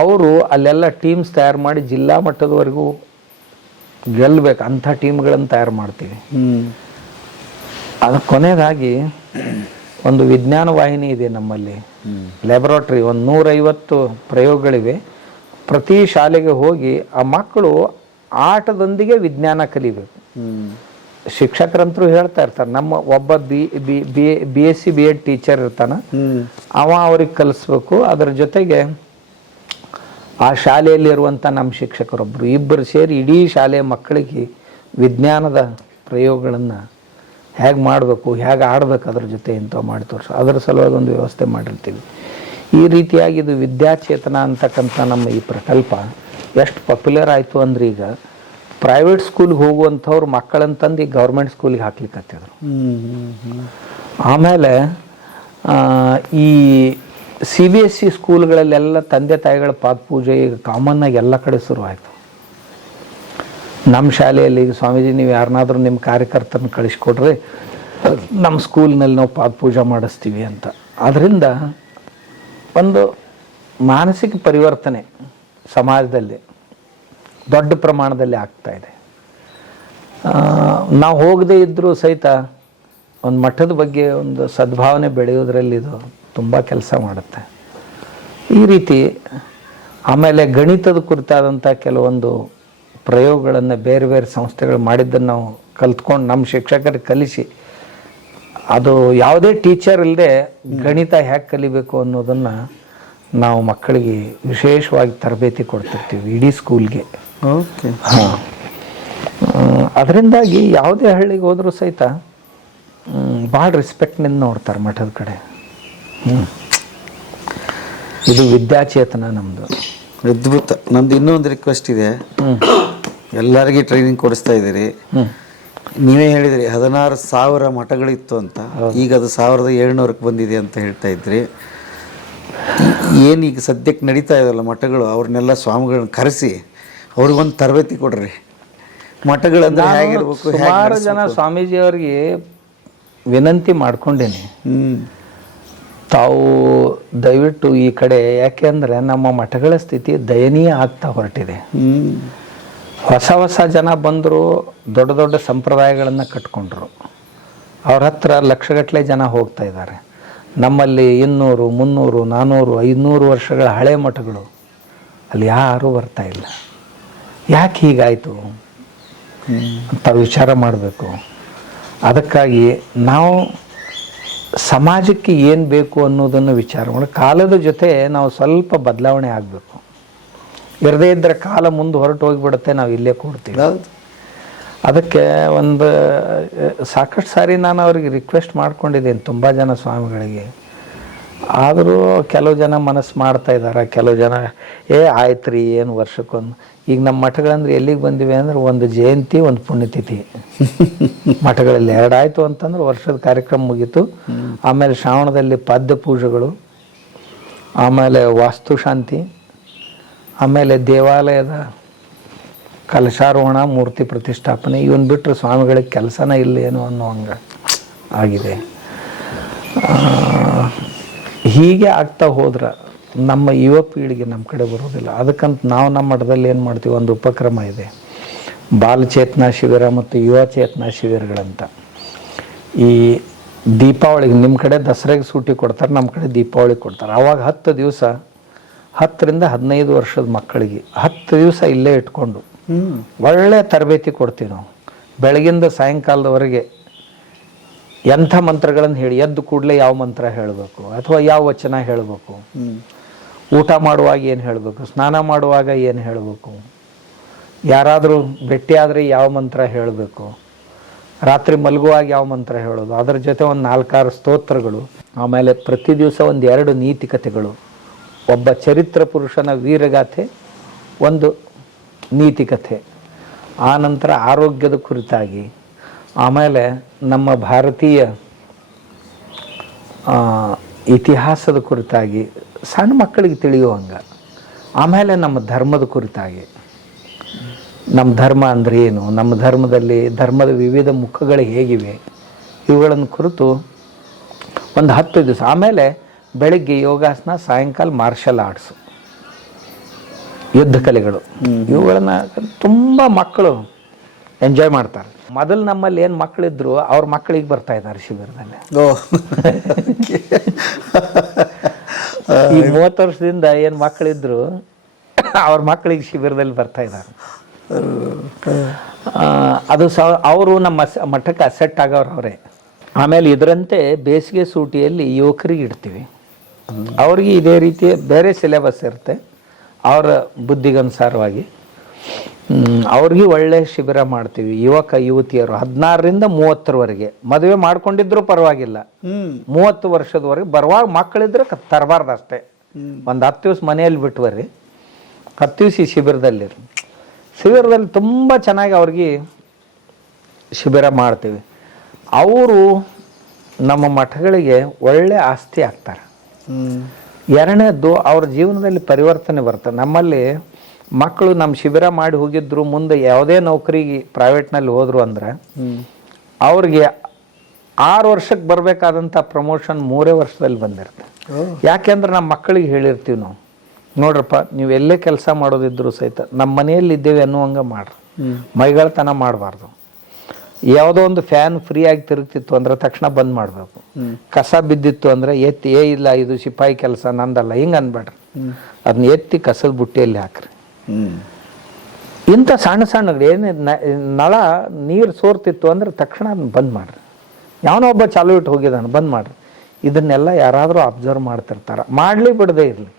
ಅವರು ಅಲ್ಲೆಲ್ಲ ಟೀಮ್ಸ್ ತಯಾರು ಮಾಡಿ ಜಿಲ್ಲಾ ಮಟ್ಟದವರೆಗೂ ಗೆಲ್ಲಬೇಕು ಅಂಥ ಟೀಮ್ಗಳನ್ನು ತಯಾರು ಮಾಡ್ತೀವಿ. ಅದು ಕೊನೆಯದಾಗಿ ಒಂದು ವಿಜ್ಞಾನ ವಾಹಿನಿ ಇದೆ ನಮ್ಮಲ್ಲಿ, ಲ್ಯಾಬೊರೇಟರಿ, ಒಂದು 150 ಪ್ರಯೋಗಗಳಿವೆ. ಪ್ರತಿ ಶಾಲೆಗೆ ಹೋಗಿ ಆ ಮಕ್ಕಳು ಆಟದೊಂದಿಗೆ ವಿಜ್ಞಾನ ಕಲಿಬೇಕು. ಶಿಕ್ಷಕರಂತರೂ ಹೇಳ್ತಾ ಇರ್ತಾರೆ, ನಮ್ಮ ಒಬ್ಬ BSc B.Ed ಟೀಚರ್ ಇರ್ತಾನ, ಅವ ಅವ್ರಿಗೆ ಕಲಿಸ್ಬೇಕು. ಅದರ ಜೊತೆಗೆ ಆ ಶಾಲೆಯಲ್ಲಿರುವಂಥ ನಮ್ಮ ಶಿಕ್ಷಕರೊಬ್ಬರು ಇಬ್ಬರು ಸೇರಿ ಇಡೀ ಶಾಲೆಯ ಮಕ್ಕಳಿಗೆ ವಿಜ್ಞಾನದ ಪ್ರಯೋಗಗಳನ್ನು ಹೇಗೆ ಮಾಡಬೇಕು, ಹೇಗೆ ಆಡಬೇಕು, ಅದ್ರ ಜೊತೆ ಇಂಥವು ಮಾಡಿ ತೋರಿಸು, ಅದರ ಸಲುವಾಗಿ ಒಂದು ವ್ಯವಸ್ಥೆ ಮಾಡಿರ್ತೀವಿ. ಈ ರೀತಿಯಾಗಿ ಇದು ವಿದ್ಯಾಚೇತನ ಅಂತಕ್ಕಂಥ ನಮ್ಮ ಈ ಪ್ರಕಲ್ಪ ಎಷ್ಟು ಪಾಪ್ಯುಲರ್ ಆಯಿತು ಅಂದ್ರೆ, ಈಗ ಪ್ರೈವೇಟ್ ಸ್ಕೂಲ್ಗೆ ಹೋಗುವಂಥವ್ರು ಮಕ್ಕಳಂತಂದು ಈಗ ಗೌರ್ಮೆಂಟ್ ಸ್ಕೂಲಿಗೆ ಹಾಕ್ಲಿಕ್ಕತ್ತಿದ್ರು. ಆಮೇಲೆ ಈ CBSE ಸ್ಕೂಲ್ಗಳಲ್ಲೆಲ್ಲ ತಂದೆ ತಾಯಿಗಳ ಪಾದಪೂಜೆ ಈಗ ಕಾಮನ್ ಆಗಿ ಎಲ್ಲ ಕಡೆ ಶುರುವಾಯಿತು. ನಮ್ಮ ಶಾಲೆಯಲ್ಲಿ ಈಗ ಸ್ವಾಮೀಜಿ ನೀವು ಯಾರನ್ನಾದ್ರೂ ನಿಮ್ಮ ಕಾರ್ಯಕರ್ತರನ್ನ ಕಳಿಸ್ಕೊಡ್ರಿ, ನಮ್ಮ ಸ್ಕೂಲ್ನಲ್ಲಿ ನಾವು ಪಾದಪೂಜೆ ಮಾಡಿಸ್ತೀವಿ ಅಂತ. ಅದರಿಂದ ಒಂದು ಮಾನಸಿಕ ಪರಿವರ್ತನೆ ಸಮಾಜದಲ್ಲಿ ದೊಡ್ಡ ಪ್ರಮಾಣದಲ್ಲಿ ಆಗ್ತಾ ಇದೆ. ನಾವು ಹೋಗದೇ ಇದ್ದರೂ ಸಹಿತ ಒಂದು ಮಠದ ಬಗ್ಗೆ ಒಂದು ಸದ್ಭಾವನೆ ಬೆಳೆಯೋದ್ರಲ್ಲಿ ಇದು ತುಂಬ ಕೆಲಸ ಮಾಡುತ್ತೆ. ಈ ರೀತಿ ಆಮೇಲೆ ಗಣಿತದ ಕುರಿತಾದಂಥ ಕೆಲವೊಂದು ಪ್ರಯೋಗಗಳನ್ನು ಬೇರೆ ಬೇರೆ ಸಂಸ್ಥೆಗಳು ಮಾಡಿದ್ದನ್ನು ನಾವು ಕಲ್ತ್ಕೊಂಡು ನಮ್ಮ ಶಿಕ್ಷಕರಿಗೆ ಕಲಿಸಿ, ಅದು ಯಾವುದೇ ಟೀಚರ್ ಇಲ್ಲದೆ ಗಣಿತ ಹೇಗೆ ಕಲಿಬೇಕು ಅನ್ನೋದನ್ನು ನಾವು ಮಕ್ಕಳಿಗೆ ವಿಶೇಷವಾಗಿ ತರಬೇತಿ ಕೊಡ್ತಿರ್ತೀವಿ ಇಡೀ ಸ್ಕೂಲ್ಗೆ. ಓಕೆ. ಹಾಂ, ಅದರಿಂದಾಗಿ ಯಾವುದೇ ಹಳ್ಳಿಗೆ ಹೋದರೂ ಸಹಿತ ಭಾಳ ರೆಸ್ಪೆಕ್ಟ್ನಿಂದ ನೋಡ್ತಾರೆ ಮಠದ ಕಡೆ. ಇದು ವಿದ್ಯಾಚೇತನ ನಮ್ಮದು. ಅದ್ಭುತ. ನಂದು ಇನ್ನೊಂದು ರಿಕ್ವೆಸ್ಟ್ ಇದೆ, ಎಲ್ಲರಿಗೂ ಟ್ರೈನಿಂಗ್ ಕೊಡಿಸ್ತಾ ಇದ್ದೀರಿ. ನೀವೇ ಹೇಳಿದ್ರಿ 16,000 ಮಠಗಳಿತ್ತು ಅಂತ, ಈಗ ಅದು 1,700ಕ್ಕೆ ಬಂದಿದೆ ಅಂತ ಹೇಳ್ತಾ ಇದ್ರಿ. ಏನೀಗ ಸದ್ಯಕ್ಕೆ ನಡೀತಾ ಇದಾವಲ್ಲ ಮಠಗಳು, ಅವ್ರನ್ನೆಲ್ಲ ಸ್ವಾಮಿಗಳನ್ನ ಕರೆಸಿ ಅವ್ರಿಗೊಂದು ತರಬೇತಿ ಕೊಡ್ರಿ. ಮಠಗಳಂದ್ರೆ ಹೇಗಿರ್ಬೇಕು, ಸುಮಾರು ಜನ ಸ್ವಾಮೀಜಿಯವರಿಗೆ ವಿನಂತಿ ಮಾಡ್ಕೊಂಡೇನೆ, ತಾವು ದಯವಿಟ್ಟು ಈ ಕಡೆ, ಯಾಕೆಂದರೆ ನಮ್ಮ ಮಠಗಳ ಸ್ಥಿತಿ ದಯನೀಯ ಆಗ್ತಾ ಹೊರಟಿದೆ. ಹೊಸ ಜನ ಬಂದರು, ದೊಡ್ಡ ದೊಡ್ಡ ಸಂಪ್ರದಾಯಗಳನ್ನು ಕಟ್ಕೊಂಡ್ರು, ಅವ್ರ ಹತ್ರ ಲಕ್ಷಗಟ್ಟಲೆ ಜನ ಹೋಗ್ತಾ ಇದ್ದಾರೆ. ನಮ್ಮಲ್ಲಿ 200, 300, 400, 500 ವರ್ಷಗಳ ಹಳೆ ಮಠಗಳು ಅಲ್ಲಿ ಯಾರೂ ಬರ್ತಾ ಇಲ್ಲ. ಯಾಕೆ ಹೀಗಾಯಿತು ಅಂತ ವಿಚಾರ ಮಾಡಬೇಕು. ಅದಕ್ಕಾಗಿ ನಾವು ಸಮಾಜಕ್ಕೆ ಏನು ಬೇಕು ಅನ್ನೋದನ್ನು ವಿಚಾರ ಮಾಡಿ ಕಾಲದ ಜೊತೆ ನಾವು ಸ್ವಲ್ಪ ಬದಲಾವಣೆ ಆಗಬೇಕು. ಇರದೇ ಇದ್ದರೆ ಕಾಲ ಮುಂದೆ ಹೊರಟು ಹೋಗಿಬಿಡುತ್ತೆ, ನಾವು ಇಲ್ಲೇ ಕೊಡ್ತೀವಿ. ಅದಕ್ಕೆ ಸಾಕಷ್ಟು ಸಾರಿ ನಾನು ಅವ್ರಿಗೆ ರಿಕ್ವೆಸ್ಟ್ ಮಾಡ್ಕೊಂಡಿದ್ದೀನಿ ತುಂಬ ಜನ ಸ್ವಾಮಿಗಳಿಗೆ. ಆದರೂ ಕೆಲವು ಜನ ಮನಸ್ಸು ಮಾಡ್ತಾ ಇದ್ದಾರೆ, ಕೆಲವು ಜನ ಆಯ್ತು ರೀ ಏನು ವರ್ಷಕ್ಕೊಂದು. ಈಗ ನಮ್ಮ ಮಠಗಳಂದ್ರೆ ಎಲ್ಲಿಗೆ ಬಂದಿವೆ ಅಂದ್ರೆ ಒಂದು ಜಯಂತಿ ಒಂದು ಪುಣ್ಯತಿಥಿ ಮಠಗಳಲ್ಲಿ 2 ಆಯಿತು ಅಂತಂದ್ರೆ ವರ್ಷದ ಕಾರ್ಯಕ್ರಮ ಮುಗೀತು. ಆಮೇಲೆ ಶ್ರಾವಣದಲ್ಲಿ ಪಾದ್ಯ ಪೂಜೆಗಳು, ಆಮೇಲೆ ವಾಸ್ತುಶಾಂತಿ, ಆಮೇಲೆ ದೇವಾಲಯದ ಕಲಶಾರೋಹಣ, ಮೂರ್ತಿ ಪ್ರತಿಷ್ಠಾಪನೆ. ಇವನ್ ಬಿಟ್ಟರೆ ಸ್ವಾಮಿಗಳಿಗೆ ಕೆಲಸನ ಇಲ್ಲ ಏನೋ ಅನ್ನೋ ಹಂಗೆ ಆಗಿದೆ. ಹೀಗೆ ಆಗ್ತಾ ಹೋದ್ರೆ ನಮ್ಮ ಯುವ ಪೀಳಿಗೆ ನಮ್ಮ ಕಡೆ ಬರೋದಿಲ್ಲ. ಅದಕ್ಕಂತ ನಾವು ನಮ್ಮ ಮಠದಲ್ಲಿ ಏನು ಮಾಡ್ತೀವಿ, ಒಂದು ಉಪಕ್ರಮ ಇದೆ, ಬಾಲಚೇತನ ಶಿಬಿರ ಮತ್ತು ಯುವ ಚೇತನ ಶಿಬಿರಗಳಂತ. ಈ ದೀಪಾವಳಿಗೆ ನಿಮ್ಮ ಕಡೆ ದಸರಾಗೆ ಸೂಟಿ ಕೊಡ್ತಾರೆ, ನಮ್ಮ ಕಡೆ ದೀಪಾವಳಿಗೆ ಕೊಡ್ತಾರೆ. ಆವಾಗ 10 ದಿವಸ 10 ರಿಂದ 15 ವರ್ಷದ ಮಕ್ಕಳಿಗೆ 10 ದಿವಸ ಇಲ್ಲೇ ಇಟ್ಕೊಂಡು ಒಳ್ಳೆ ತರಬೇತಿ ಕೊಡ್ತೀವಿ ನಾವು. ಬೆಳಗಿಂದ ಸಾಯಂಕಾಲದವರೆಗೆ ಎಂಥ ಮಂತ್ರಗಳನ್ನು ಹೇಳಿ, ಎದ್ದು ಕೂಡಲೇ ಯಾವ ಮಂತ್ರ ಹೇಳಬೇಕು ಅಥವಾ ಯಾವ ವಚನ ಹೇಳಬೇಕು, ಊಟ ಮಾಡುವಾಗ ಏನು ಹೇಳಬೇಕು, ಸ್ನಾನ ಮಾಡುವಾಗ ಏನು ಹೇಳಬೇಕು, ಯಾರಾದರೂ ಭೇಟಿಯಾದರೆ ಯಾವ ಮಂತ್ರ ಹೇಳಬೇಕು, ರಾತ್ರಿ ಮಲಗುವಾಗ ಯಾವ ಮಂತ್ರ ಹೇಳೋದು, ಅದರ ಜೊತೆ ಒಂದು 4-6 ಸ್ತೋತ್ರಗಳು, ಆಮೇಲೆ ಪ್ರತಿ ದಿವಸ ಒಂದು 2 ನೀತಿ ಕಥೆಗಳು, ಒಬ್ಬ ಚರಿತ್ರ ಪುರುಷನ ವೀರಗಾಥೆ, ಒಂದು ನೀತಿ ಕಥೆ, ಆ ನಂತರ ಆರೋಗ್ಯದ ಕುರಿತಾಗಿ, ಆಮೇಲೆ ನಮ್ಮ ಭಾರತೀಯ ಇತಿಹಾಸದ ಕುರಿತಾಗಿ ಸಣ್ಣ ಮಕ್ಕಳಿಗೆ ತಿಳಿಯುವಂಗೆ, ಆಮೇಲೆ ನಮ್ಮ ಧರ್ಮದ ಕುರಿತಾಗಿ, ನಮ್ಮ ಧರ್ಮ ಅಂದರೆ ಏನು, ನಮ್ಮ ಧರ್ಮದಲ್ಲಿ ಧರ್ಮದ ವಿವಿಧ ಮುಖಗಳು ಹೇಗಿವೆ, ಇವುಗಳನ್ನು ಕುರಿತು ಒಂದು 10 ದಿವಸ. ಆಮೇಲೆ ಬೆಳಗ್ಗೆ ಯೋಗಾಸನ, ಸಾಯಂಕಾಲ ಮಾರ್ಷಲ್ ಆರ್ಟ್ಸು, ಯುದ್ಧ ಕಲೆಗಳು, ಇವುಗಳನ್ನ ತುಂಬ ಮಕ್ಕಳು ಎಂಜಾಯ್ ಮಾಡ್ತಾರೆ. ಮೊದಲು ನಮ್ಮಲ್ಲಿ ಏನು ಮಕ್ಕಳಿದ್ರು ಅವ್ರ ಮಕ್ಕಳಿಗೆ ಬರ್ತಾ ಇದ್ದಾರೆ ಶಿಬಿರದಲ್ಲಿ. ಈ 30 ವರ್ಷದಿಂದ ಏನು ಮಕ್ಕಳಿದ್ರು ಅವ್ರ ಮಕ್ಕಳಿಗೆ ಶಿಬಿರದಲ್ಲಿ ಬರ್ತಾ ಇದ್ದಾರೆ. ಅದು ಅವರು ನಮ್ಮ ಮಠಕ್ಕೆ ಅಸೆಟ್ ಆಗೋರು ಅವರೇ. ಆಮೇಲೆ ಇದರಂತೆ ಬೇಸಿಗೆ ಸೂಟಿಯಲ್ಲಿ ಯುವಕರಿಗೆ ಇಡ್ತೀವಿ. ಅವ್ರಿಗೆ ಇದೇ ರೀತಿ ಬೇರೆ ಸಿಲೆಬಸ್ ಇರುತ್ತೆ, ಅವರ ಬುದ್ಧಿಗನುಸಾರವಾಗಿ ಅವ್ರಿಗೆ ಒಳ್ಳೆ ಶಿಬಿರ ಮಾಡ್ತೀವಿ. ಯುವಕ ಯುವತಿಯರು 16 ರಿಂದ 30ರವರೆಗೆ, ಮದುವೆ ಮಾಡ್ಕೊಂಡಿದ್ರು ಪರವಾಗಿಲ್ಲ, 30 ವರ್ಷದವರೆಗೆ ಬರುವಾಗ ಮಕ್ಕಳಿದ್ರೆ ತರಬಾರ್ದು ಅಷ್ಟೇ. ಒಂದು 10 ದಿವಸ ಮನೆಯಲ್ಲಿ ಬಿಟ್ಟುವರಿ, 10 ದಿವಸ ಈ ಶಿಬಿರದಲ್ಲಿ ತುಂಬ ಚೆನ್ನಾಗಿ ಅವ್ರಿಗೆ ಶಿಬಿರ ಮಾಡ್ತೀವಿ. ಅವರು ನಮ್ಮ ಮಠಗಳಿಗೆ ಒಳ್ಳೆ ಆಸ್ತಿ ಆಗ್ತಾರೆ. ಎರಡನೇದ್ದು, ಅವ್ರ ಜೀವನದಲ್ಲಿ ಪರಿವರ್ತನೆ ಬರ್ತದೆ. ನಮ್ಮಲ್ಲಿ ಮಕ್ಕಳು ನಮ್ಮ ಶಿಬಿರ ಮಾಡಿ ಹೋಗಿದ್ರು, ಮುಂದೆ ಯಾವುದೇ ನೌಕರಿಗೆ ಪ್ರೈವೇಟ್ನಲ್ಲಿ ಹೋದ್ರು ಅಂದರೆ ಅವ್ರಿಗೆ 6 ವರ್ಷಕ್ಕೆ ಬರಬೇಕಾದಂಥ ಪ್ರಮೋಷನ್ 3 ವರ್ಷದಲ್ಲಿ ಬಂದಿರುತ್ತೆ. ಯಾಕೆಂದ್ರೆ ನಮ್ಮ ಮಕ್ಕಳಿಗೆ ಹೇಳಿರ್ತೀವಿ ನಾವು, ನೋಡ್ರಪ್ಪ ನೀವು ಎಲ್ಲೇ ಕೆಲಸ ಮಾಡೋದಿದ್ರು ಸಹಿತ ನಮ್ಮ ಮನೆಯಲ್ಲಿ ಇದ್ದೇವೆ ಅನ್ನುವಂಗೆ ಮಾಡ್ರಿ, ಮೈಗಳತನ ಮಾಡಬಾರ್ದು. ಯಾವುದೋ ಒಂದು ಫ್ಯಾನ್ ಫ್ರೀ ಆಗಿ ತಿರುಗ್ತಿತ್ತು ಅಂದ್ರೆ ತಕ್ಷಣ ಬಂದ್ ಮಾಡಬೇಕು. ಕಸ ಬಿದ್ದಿತ್ತು ಅಂದ್ರೆ ಎತ್ತಿ, ಇಲ್ಲ ಇದು ಸಿಪಾಯಿ ಕೆಲಸ ನಂದಲ್ಲ ಹಿಂಗೆ ಅನ್ಬೇಡ್ರಿ, ಅದನ್ನ ಎತ್ತಿ ಕಸದ ಬುಟ್ಟಿಯಲ್ಲಿ ಹಾಕ್ರಿ. ಇಂಥ ಸಣ್ಣ ಸಣ್ಣ ಏನು ನಳ ನೀರು ಸೋರ್ತಿತ್ತು ಅಂದ್ರೆ ತಕ್ಷಣ ಅದನ್ನ ಬಂದ್ ಮಾಡ್ರಿ. ಯಾವನೋ ಒಬ್ಬ ಚಾಲು ಇಟ್ಟು ಹೋಗಿದ್ದಾನೆ, ಬಂದ್ ಮಾಡ್ರಿ. ಇದನ್ನೆಲ್ಲ ಯಾರಾದರೂ ಅಬ್ಸರ್ವ್ ಮಾಡ್ತಿರ್ತಾರ, ಮಾಡ್ಲಿ ಬಿಡದೇ ಇರಲಿ,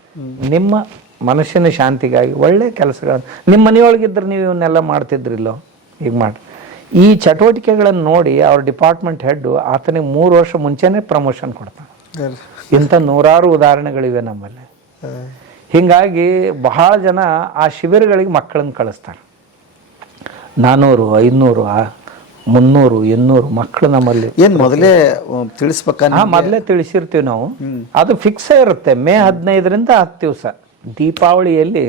ನಿಮ್ಮ ಮನುಷ್ಯನ ಶಾಂತಿಗಾಗಿ ಒಳ್ಳೆ ಕೆಲಸಗಳನ್ನು ನಿಮ್ಮ ಮನೆಯೊಳಗಿದ್ರೆ ನೀವು ಇವನ್ನೆಲ್ಲ ಮಾಡ್ತಿದ್ರಿಲ್ಲೋ, ಈಗ ಮಾಡಿ. ಈ ಚಟುವಟಿಕೆಗಳನ್ನು ನೋಡಿ ಅವ್ರ ಡಿಪಾರ್ಟ್ಮೆಂಟ್ ಹೆಡ್ಡು ಆತನಿಗೆ 3 ವರ್ಷ ಮುಂಚೆನೇ ಪ್ರಮೋಷನ್ ಕೊಡ್ತಾನೆ. ಇಂಥ 100 ಉದಾಹರಣೆಗಳಿವೆ ನಮ್ಮಲ್ಲಿ. ಹೀಗಾಗಿ ಬಹಳ ಜನ ಆ ಶಿಬಿರಗಳಿಗೆ ಮಕ್ಕಳನ್ನು ಕಳಿಸ್ತಾರೆ. 400, 500, 300, 200 ಮಕ್ಕಳು ನಮ್ಮಲ್ಲಿ. ಏನು ಮೊದಲೇ ತಿಳಿಸ್ಬೇಕ? ಮೊದಲೇ ತಿಳಿಸಿರ್ತೀವಿ ನಾವು. ಅದು ಫಿಕ್ಸೇ ಇರುತ್ತೆ. ಮೇ 15 ರಿಂದ 10 ದಿವಸ. ದೀಪಾವಳಿಯಲ್ಲಿ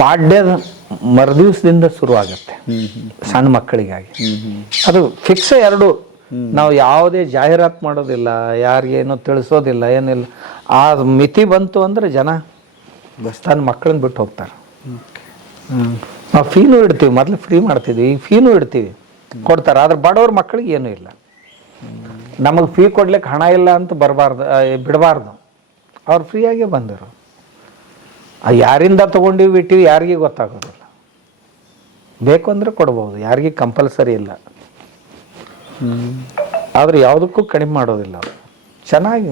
ಪಾಡ್ಯದ ಮರುದಿವಸದಿಂದ ಶುರುವಾಗತ್ತೆ ಸಣ್ಣ ಮಕ್ಕಳಿಗಾಗಿ. ಅದು ಫಿಕ್ಸ್ 2. ನಾವು ಯಾವುದೇ ಜಾಹೀರಾತು ಮಾಡೋದಿಲ್ಲ, ಯಾರಿಗೇನು ತಿಳಿಸೋದಿಲ್ಲ, ಏನಿಲ್ಲ. ಆ ಮಿತಿ ಬಂತು ಅಂದ್ರೆ ಜನ ತನ್ನ ಮಕ್ಕಳನ್ನ ಬಿಟ್ಟು ಹೋಗ್ತಾರೆ. ನಾವು ಫೀನೂ ಇಡ್ತೀವಿ, ಮೊದಲು ಫ್ರೀ ಮಾಡ್ತಿದ್ವಿ, ಈಗ ಫೀನೂ ಇಡ್ತೀವಿ, ಕೊಡ್ತಾರೆ. ಆದ್ರೆ ಬಡವ್ರ ಮಕ್ಕಳಿಗೆ ಏನೂ ಇಲ್ಲ. ನಮಗೆ ಫೀ ಕೊಡ್ಲಿಕ್ಕೆ ಹಣ ಇಲ್ಲ ಅಂತ ಬರಬಾರ್ದು, ಬಿಡಬಾರ್ದು. ಅವ್ರು ಫ್ರೀಯಾಗೇ ಬಂದರು. ಯಾರಿಂದ ತೊಗೊಂಡಿವಿ ಬಿಟ್ಟಿವಿ ಯಾರಿಗೂ ಗೊತ್ತಾಗೋದಿಲ್ಲ. ಬೇಕು ಅಂದರೆ ಕೊಡ್ಬೋದು, ಯಾರಿಗೂ ಕಂಪಲ್ಸರಿ ಇಲ್ಲ. ಆದರೆ ಯಾವುದಕ್ಕೂ ಕಡಿಮೆ ಮಾಡೋದಿಲ್ಲ ಅವರು, ಚೆನ್ನಾಗಿ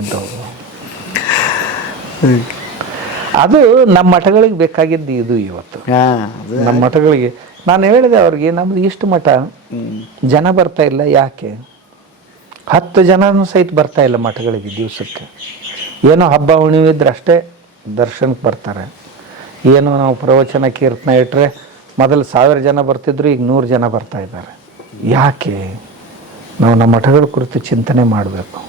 ಇದ್ದವರು. ಅದು ನಮ್ಮ ಮಠಗಳಿಗೆ ಬೇಕಾಗಿದ್ದು ಇದು ಇವತ್ತು. ನಮ್ಮ ಮಠಗಳಿಗೆ ನಾನು ಹೇಳಿದೆ ಅವ್ರಿಗೆ, ನಮ್ದು ಇಷ್ಟು ಮಠ ಜನ ಬರ್ತಾ ಇಲ್ಲ, ಯಾಕೆ 10 ಜನನೂ ಸಹಿತ ಬರ್ತಾ ಇಲ್ಲ ಮಠಗಳಿಗೆ ದಿವಸಕ್ಕೆ. ಏನೋ ಹಬ್ಬ ಹುಣ್ಣಿಮೆ ಇದ್ರೆ ಅಷ್ಟೇ ದರ್ಶನಕ್ಕೆ ಬರ್ತಾರೆ. ಏನೋ ನಾವು ಪ್ರವಚನ ಕೀರ್ತನ ಇಟ್ಟರೆ ಮೊದಲು 1000 ಜನ ಬರ್ತಿದ್ರು, ಈಗ 100 ಜನ ಬರ್ತಾ ಇದ್ದಾರೆ. ಯಾಕೆ? ನಾವು ನಮ್ಮ ಮಠಗಳ ಕುರಿತು ಚಿಂತನೆ ಮಾಡಬೇಕು.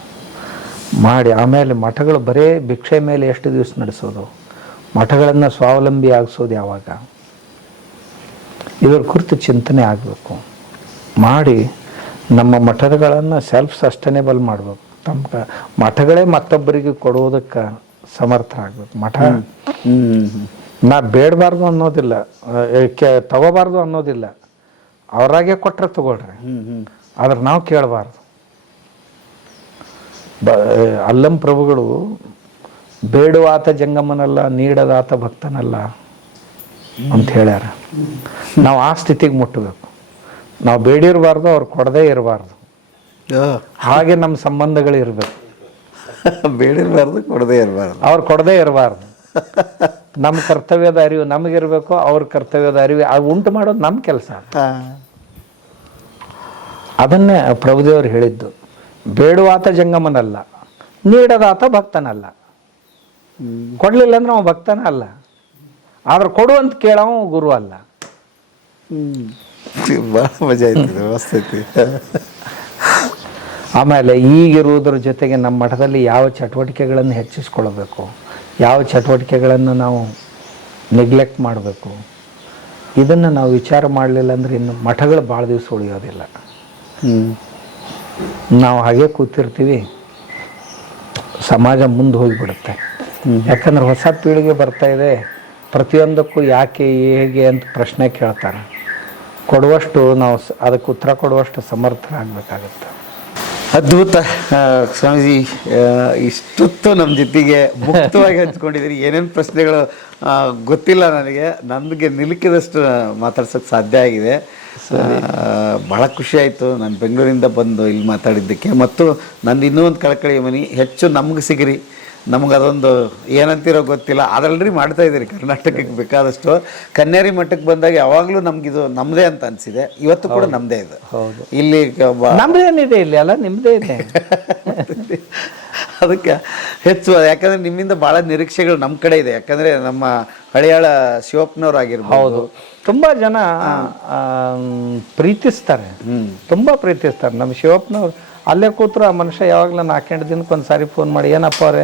ಮಾಡಿ ಆಮೇಲೆ ಮಠಗಳು ಬರೇ ಭಿಕ್ಷೆ ಮೇಲೆ ಎಷ್ಟು ದಿವಸ ನಡೆಸೋದು, ಮಠಗಳನ್ನು ಸ್ವಾವಲಂಬಿ ಆಗಿಸೋದು ಯಾವಾಗ? ಇದರ ಕುರಿತು ಚಿಂತನೆ ಆಗಬೇಕು. ಮಾಡಿ ನಮ್ಮ ಮಠಗಳನ್ನು ಸೆಲ್ಫ್ ಸಸ್ಟೈನೇಬಲ್ ಮಾಡಬೇಕು. ತಮ್ಮ ಮಠಗಳೇ ಮತ್ತೊಬ್ಬರಿಗೆ ಕೊಡುವುದಕ್ಕೆ ಸಮರ್ಥರಾಗಬೇಕು. ಮಠ ನಾ ಬೇಡಬಾರ್ದು ಅನ್ನೋದಿಲ್ಲ, ತಗೋಬಾರ್ದು ಅನ್ನೋದಿಲ್ಲ. ಅವರಾಗೆ ಕೊಟ್ಟರೆ ತಗೊಳ್ರಿ, ಆದ್ರೆ ನಾವು ಕೇಳಬಾರ್ದು. ಅಲ್ಲಂ ಪ್ರಭುಗಳು ಬೇಡುವಾತ ಜಂಗಮನಲ್ಲ, ನೀಡದಾತ ಭಕ್ತನಲ್ಲ ಅಂತ ಹೇಳ್ಯಾರ. ನಾವು ಆ ಸ್ಥಿತಿಗೆ ಮುಟ್ಟಬೇಕು. ನಾವು ಬೇಡಿರಬಾರ್ದು, ಅವ್ರು ಕೊಡದೇ ಇರಬಾರ್ದು. ಹಾಗೆ ನಮ್ಮ ಸಂಬಂಧಗಳು ಇರಬೇಕು. ಬೇಡಿರಬಾರ್ದು, ಕೊಡದೇ ಇರಬಾರ್ದು, ಅವ್ರು ಕೊಡದೇ ಇರಬಾರ್ದು. ನಮ್ಮ ಕರ್ತವ್ಯದ ಅರಿವು ನಮಗಿರಬೇಕು, ಅವ್ರ ಕರ್ತವ್ಯದ ಅರಿವು ಉಂಟು ಮಾಡೋದು ನಮ್ಮ ಕೆಲಸ. ಅದನ್ನೇ ಪ್ರಭುದೇವರು ಹೇಳಿದ್ದು. ಬೇಡುವಾತ ಜಂಗಮನಲ್ಲ, ನೀಡದಾತ ಭಕ್ತನಲ್ಲ. ಕೊಡ್ಲಿಲ್ಲ ಅಂದ್ರೆ ಅವ ಭಕ್ತನ ಅಲ್ಲ, ಆದ್ರೆ ಕೊಡುವಂತ ಕೇಳವ ಗುರು ಅಲ್ಲ. ಭಾಳ ಮಜಾ ಐತಿ, ಮಸ್ತ್ ಐತಿ. ಆಮೇಲೆ ಈಗಿರುವುದ್ರ ಜೊತೆಗೆ ನಮ್ಮ ಮಠದಲ್ಲಿ ಯಾವ ಚಟುವಟಿಕೆಗಳನ್ನು ಹೆಚ್ಚಿಸ್ಕೊಳ್ಬೇಕು, ಯಾವ ಚಟುವಟಿಕೆಗಳನ್ನು ನಾವು ನೆಗ್ಲೆಕ್ಟ್ ಮಾಡಬೇಕು, ಇದನ್ನು ನಾವು ವಿಚಾರ ಮಾಡಲಿಲ್ಲ ಅಂದ್ರೆ ಇನ್ನು ಮಠಗಳು ಭಾಳ ದಿವಸ ಉಳಿಯೋದಿಲ್ಲ. ನಾವು ಹಾಗೆ ಕೂತಿರ್ತೀವಿ, ಸಮಾಜ ಮುಂದೆ ಹೋಗಿಬಿಡುತ್ತೆ. ಯಾಕಂದ್ರೆ ಹೊಸ ಪೀಳಿಗೆ ಬರ್ತಾ ಇದೆ, ಪ್ರತಿಯೊಂದಕ್ಕೂ ಯಾಕೆ ಹೇಗೆ ಅಂತ ಪ್ರಶ್ನೆ ಕೇಳ್ತಾರೆ. ಕೊಡುವಷ್ಟು ನಾವು ಅದಕ್ಕೆ ಉತ್ತರ ಕೊಡುವಷ್ಟು ಸಮರ್ಥರಾಗಬೇಕಾಗತ್ತೆ. ಅದ್ಭುತ ಸ್ವಾಮೀಜಿ, ಇಷ್ಟೊತ್ತು ನಮ್ಮ ಜೊತೆಗೆ ಮುಕ್ತವಾಗಿ ಹಂಚ್ಕೊಂಡಿದ್ದೀರಿ. ಏನೇನು ಪ್ರಶ್ನೆಗಳು ಗೊತ್ತಿಲ್ಲ ನನಗೆ ನಿಲುಕಿದಷ್ಟು ಮಾತಾಡ್ಸೋಕ್ಕೆ ಸಾಧ್ಯ ಆಗಿದೆ. ಭಾಳ ಖುಷಿ ಆಯಿತು ನಾನು ಬೆಂಗಳೂರಿಂದ ಬಂದು ಇಲ್ಲಿ ಮಾತಾಡಿದ್ದಕ್ಕೆ. ಮತ್ತು ನಂದು ಇನ್ನೂ ಒಂದು ಕಳಕಳಿ ಮನೆ, ಹೆಚ್ಚು ನಮ್ಗೆ ಸಿಗಿರಿ. ನಮ್ಗೆ ಅದೊಂದು ಏನಂತಿರೋ ಗೊತ್ತಿಲ್ಲ, ಅದರಲ್ರಿ ಮಾಡ್ತಾ ಇದ್ದೀರಿ ಕರ್ನಾಟಕಕ್ಕೆ ಬೇಕಾದಷ್ಟು. ಕನ್ಯಾರಿ ಮಠಕ್ಕೆ ಬಂದಾಗ ಯಾವಾಗಲೂ ನಮಗಿದು ನಮ್ಮದೇ ಅಂತ ಅನಿಸಿದೆ. ಇವತ್ತು ಕೂಡ ನಮ್ಮದೇ ಇದೆ. ಹೌದು, ಇಲ್ಲಿ ನಮ್ದೇನಿದೆ, ಇಲ್ಲಿ ಅಲ್ಲ ನಿಮ್ಮದೇ ಇದೆ. ಅದಕ್ಕೆ ಹೆಚ್ಚು, ಯಾಕಂದರೆ ನಿಮ್ಮಿಂದ ಭಾಳ ನಿರೀಕ್ಷೆಗಳು ನಮ್ಮ ಕಡೆ ಇದೆ. ಯಾಕಂದರೆ ನಮ್ಮ ಹಳಿಯಾಳ ಶಿವಪ್ಪನವ್ರು ಆಗಿರ್ಬೋದು. ಹೌದು, ತುಂಬ ಜನ ಪ್ರೀತಿಸ್ತಾರೆ, ತುಂಬ ಪ್ರೀತಿಸ್ತಾರೆ. ನಮ್ಮ ಶಿವಪ್ಪನವ್ರು ಅಲ್ಲೇ ಕೂತ್ರು ಆ ಮನುಷ್ಯ ಯಾವಾಗಲೂ 4-8 ದಿನಕ್ಕೆ ಒಂದು ಸಾರಿ ಫೋನ್ ಮಾಡಿ, ಏನಪ್ಪ ಅವರೇ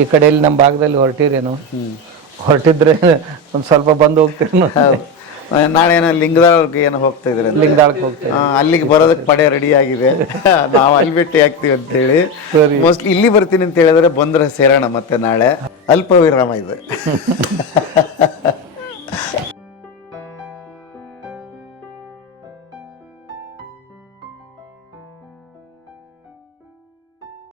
ಈ ಕಡೆಯಲ್ಲಿ ನಮ್ಮ ಭಾಗದಲ್ಲಿ ಹೊರಟಿರೇನು, ಹೊರಟಿದ್ರೆ ಒಂದು ಸ್ವಲ್ಪ ಬಂದು ಹೋಗ್ತೀರೇನು, ನಾಳೆ ಏನೋ ಲಿಂಗದಾಳಕ್ಕೆ ಏನೋ ಹೋಗ್ತಾ ಇದ್ರೆ ಲಿಂಗದಾಳಕ್ಕೆ ಹೋಗ್ತೀವಿ, ಅಲ್ಲಿಗೆ ಬರೋದಕ್ಕೆ ಪಡೆ ರೆಡಿ ಆಗಿದೆ, ನಾವು ಅಲ್ಲಿ ಭೇಟಿ ಆಗ್ತೀವಿ ಅಂತೇಳಿ. ಮೋಸ್ಟ್ಲಿ ಇಲ್ಲಿ ಬರ್ತೀನಿ ಅಂತ ಹೇಳಿದ್ರೆ ಬಂದ್ರೆ ಸೇರೋಣ ಮತ್ತೆ ನಾಳೆ. ಅಲ್ಪ ವಿರಾಮ ಇದೆ.